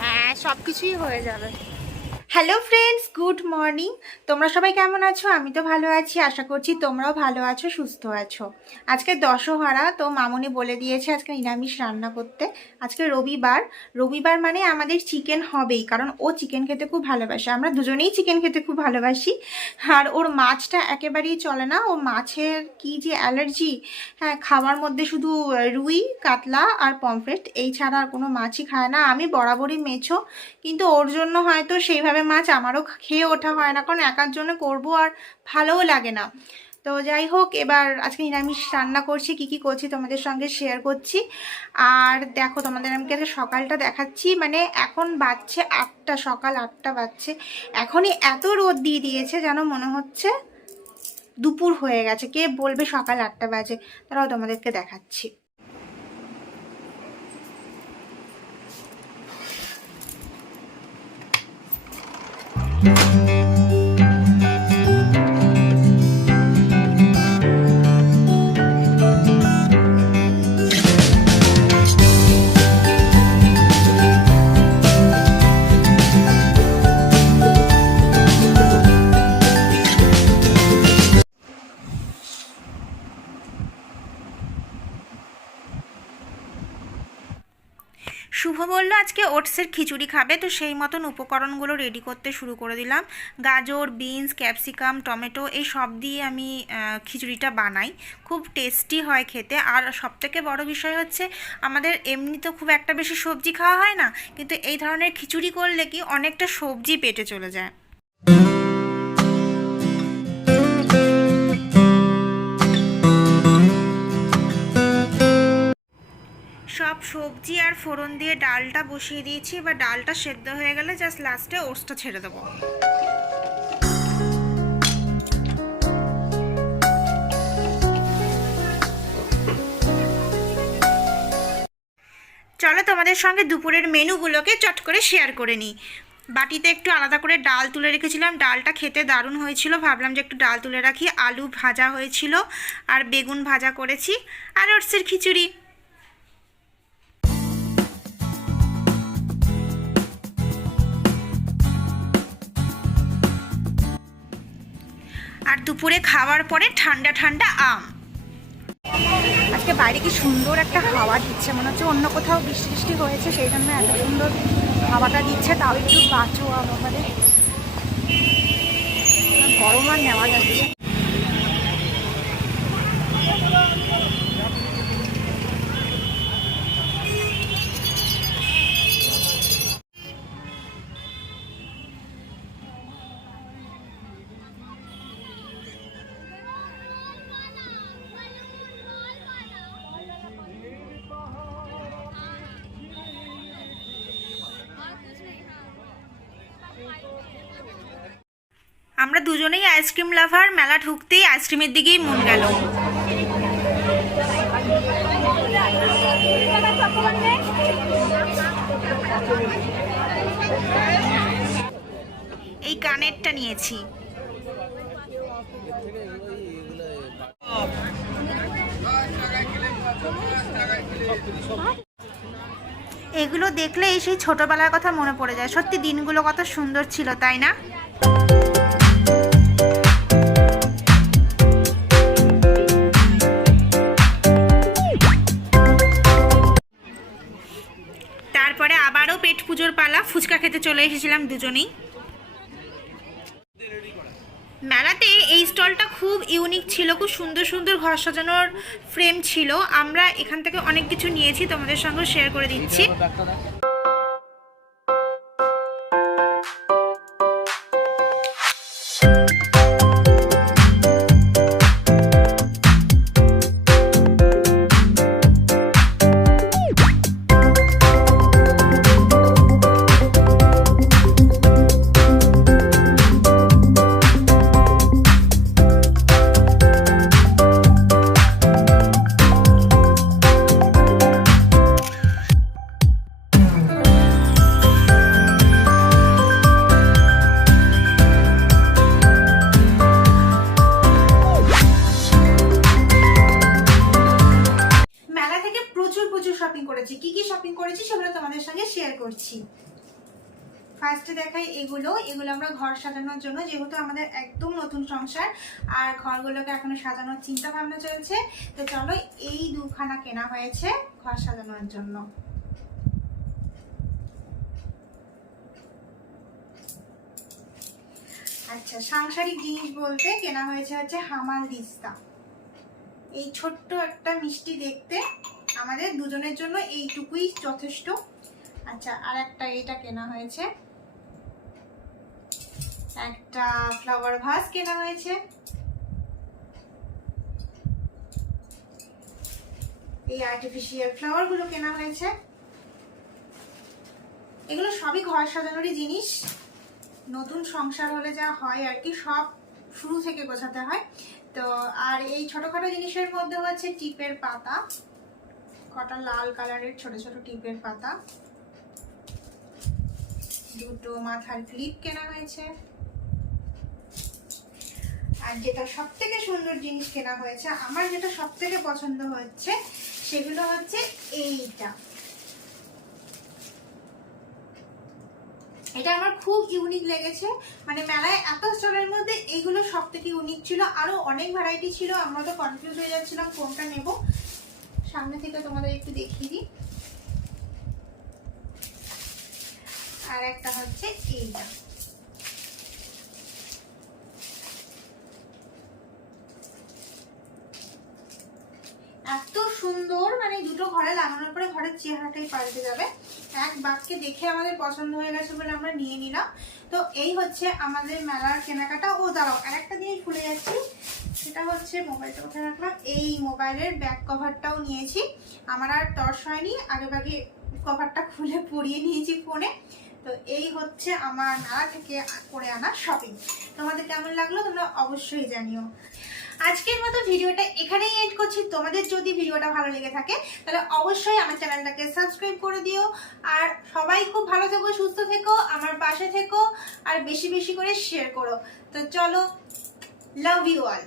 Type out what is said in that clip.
হ্যাঁ, সব কিছুই হয়ে যাবে। Hello friends, good morning. তোমরা সবাই কেমন আছো? আমি তো ভালো আছি, আশা করছি তোমরাও ভালো আছো, সুস্থ আছো। আজকে দশহরা, তো মামুনি বলে দিয়েছে আজকে নিরামিষ রান্না করতে। আজকে রবিবার, রবিবার মানে আমাদের চিকেন হবেই, কারণ ও চিকেন খেতে খুব ভালোবাসে। আমরা দুজনেই চিকেন খেতে খুব ভালোবাসি। আর ওর মাছটা একেবারেই চলে না, ও মাছের কি যে অ্যালার্জি। হ্যাঁ, খাওয়ার মধ্যে শুধু রুই, কাতলা আর পমফ্রেট, এই ছাড়া আর কোনো মাছই খায় না। আমি বরাবরই মেছো, কিন্তু ওর জন্য হয়তো সেইভাবে মাছ আমারও খেয়ে ওঠা হয় না, কারণ একার জন্য করবো আর ভালোও লাগে না। তো যাই হোক, এবার আজকে নিরামিষ রান্না করছি, কি কি করছি তোমাদের সঙ্গে শেয়ার করছি। আর দেখো, তোমাদের আমি আজকে সকালটা দেখাচ্ছি। মানে এখন বাজছে 8টা, সকাল 8টা বাজছে। এখনই এত রোদ দিয়ে দিয়েছে যেন মনে হচ্ছে দুপুর হয়ে গেছে। কে বলবে সকাল 8টা বাজে? তারাও তোমাদেরকে দেখাচ্ছি। শুভ বলল আজকে ওটসের খিচুড়ি খাবে, তো সেই মতন উপকরণগুলো রেডি করতে শুরু করে দিলাম। গাজর, বিনস, ক্যাপসিকাম, টমেটো, এই সব দিয়ে আমি খিচুড়িটা বানাই। খুব টেস্টি হয় খেতে। আর সবথেকে বড় বিষয় হচ্ছে, আমাদের এমনি তো খুব একটা বেশি সবজি খাওয়া হয় না, কিন্তু এই ধরনের খিচুড়ি করলে কি অনেকটা সবজি পেটে চলে যায়। সব সবজি আর ফোড়ন দিয়ে ডালটা বসিয়ে দিয়েছি। এবার ডালটা সেদ্ধ হয়ে গেলে জাস্ট লাস্টে ওটসটা ছেড়ে দেবো। চলো তোমাদের সঙ্গে দুপুরের মেনুগুলোকে চট করে শেয়ার করে নিই। বাটিতে একটু আলাদা করে ডাল তুলে রেখেছিলাম, ডালটা খেতে দারুণ হয়েছিল, ভাবলাম যে একটু ডাল তুলে রাখি। আলু ভাজা হয়েছিল, আর বেগুন ভাজা করেছি, আর ওটসের খিচুড়ি। আর দুপুরে খাওয়ার পরে ঠান্ডা ঠান্ডা আম। আজকে বাইরে কি সুন্দর একটা হাওয়া দিচ্ছে, মনে হচ্ছে অন্য কোথাও বৃষ্টি বৃষ্টি হয়েছে, সেই জন্য এত সুন্দর হাওয়াটা দিচ্ছে। তাও একটু বাঁচো আমাদের, গরম আর নেওয়া যাচ্ছে। আমরা দুজনেই আইসক্রিম লাভার, মেলা ঢুকতেই আইসক্রিমের দিকেই মন গেল। এই কানেরটা নিয়েছি। এগুলো দেখলে সেই ছোটবেলার কথা মনে পড়ে যায়। সত্যি দিনগুলো কত সুন্দর ছিল, তাই না? তারপরে আবারও পেট পুজোর পালা, ফুচকা খেতে চলে এসেছিলাম দুজনেই। মেলাতে এই স্টলটা খুব ইউনিক ছিল, খুব সুন্দর সুন্দর ঘর সাজানোর ফ্রেম ছিল। আমরা এখান থেকে অনেক কিছু নিয়েছি, তোমাদের সঙ্গে শেয়ার করে দিচ্ছি। প্রচুর প্রচুর শপিং করেছি। কি কি শপিং করেছি সেগুলো তোমাদের সঙ্গে শেয়ার করছি। ফার্স্টে দেখাই এগুলো আমরা ঘর সাজানোর জন্য, যেহেতু আমাদের একদম নতুন সংসার আর ঘরগুলোকে এখনো সাজানোর চিন্তা ভাবনা চলছে। তো চলো, এই দুখানা কেনা হয়েছে ঘর সাজানোর জন্য। আচ্ছা, সাংসারিক জিনিস বলতে কেনা হয়েছে হচ্ছে হামাল দিস্তা। এই ছোট্ট একটা মিষ্টি দেখতে, আমাদের দুজনের জন্য এইটুকুই যথেষ্ট। আচ্ছা, আর একটা এটা কেনা হয়েছে, একটা ফ্লাওয়ার ভাস কেনা হয়েছে। এই আর্টিফিশিয়াল ফ্লাওয়ার গুলো কেনা হয়েছে। এগুলো সবই ঘর সাজানোরই জিনিস। নতুন সংসার হলে যা হয় আর কি, সব শুরু থেকে গোছাতে হয়। তো আর এই ছোটখাটো জিনিসের মধ্যে হচ্ছে টিপের পাতা, কটা লাল কালারের ছোট ছোট টিপের পাতা, দুটো মাথার ক্লিপ কেনা হয়েছে। আর যেটা সব থেকে সুন্দর জিনিস কেনা হয়েছে, আমার যেটা সব থেকে পছন্দ হচ্ছে, সেগুলো হচ্ছে এইটা। এটা আমার খুব ইউনিক লেগেছে। মানে মেলায় এত স্টলের মধ্যে এইগুলো সব থেকে ইউনিক ছিল। আরো অনেক ভ্যারাইটি ছিল, আমরা তো কনফিউজ হয়ে যাচ্ছিলাম কোনটা নেব। সামনে থেকে তোমাদের একটু দেখিয়ে দিই। আর একটা হচ্ছে এইটা। এত সুন্দর, মানে দুটো ঘরে লাগানোর পরে ঘরের চেহারাটাই পাল্টে যাবে। এক বাক্যে দেখে আমাদের পছন্দ হয়ে গেছে বলে আমরা নিয়ে নিলাম। তো এই হচ্ছে আমাদের মেলার কেনাকাটা। ও দাঁড়াও, আর একটা জিনিস ভুলে যাচ্ছি, সেটা হচ্ছে মোবাইলটা কোথায় রাখলাম। এই মোবাইলের ব্যাক কভারটাও নিয়েছি। আমার আর টর্চ হয়নি, আগে ভাগে কভারটা খুলে পরিয়ে নিয়েছি ফোনে। তো এই হচ্ছে আমার মেলা থেকে করে আনা শপিং। তোমাদের কেমন লাগলো তোমরা অবশ্যই জানিও। আজকের মতো ভিডিওটা এখানেই এন্ড করছি। তোমাদের যদি ভিডিওটা ভালো লেগে থাকে তাহলে অবশ্যই আমার চ্যানেলটাকে সাবস্ক্রাইব করে দিও। আর সবাই খুব ভালো থেকো, সুস্থ থেকো, আমার পাশে থেকো, আর বেশি বেশি করে শেয়ার করো। তো চলো, লাভ ইউ অল।